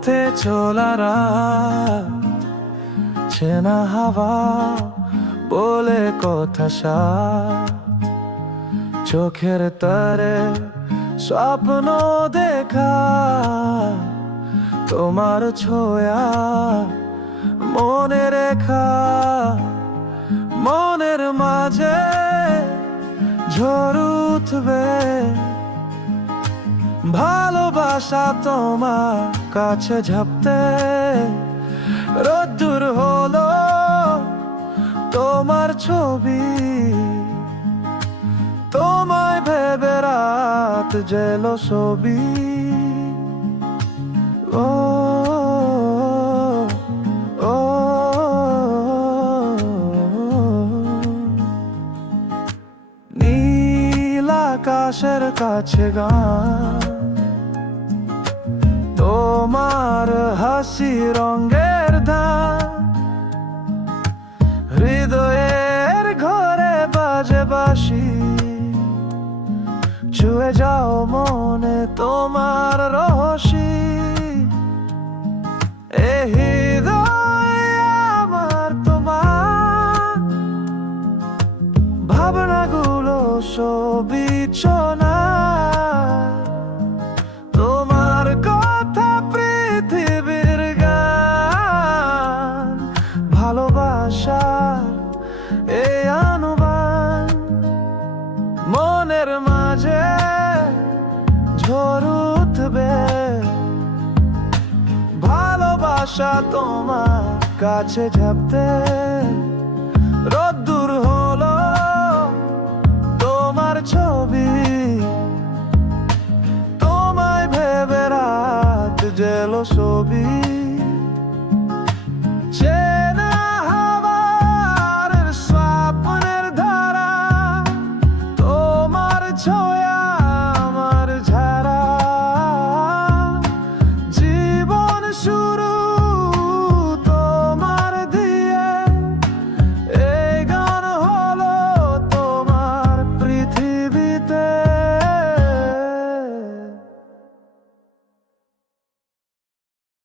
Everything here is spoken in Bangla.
পথে চলারা চেনা হাওয়া বলে কথা চোখের তারে স্বপ্ন দেখা তোমার ছোঁয়া মনে রেখা মনের মাঝে ঝড় উঠবে ভালোবাসা তোমার কাছে ঝাপতে রোদ্দুর হলো তোমার ছবি তোমায় ভেবে রাত জেলো ছবি ও ও নীল আকাশের কাছে গান তোমার হাসি রঙের ধান হৃদয়ের ঘরে বাজে বাঁশি ছুঁয়ে যাও মনে তোমার রহস্যি এ হৃদয় আমার তোমার ভাবনাগুলো সবই চোনা তোমার কথা পৃথিবীর গান ভালোবাসার এই আনুবান মনের মাঝে ঝড় উঠবে ভালোবাসা তোমার কাছে ঝাপতে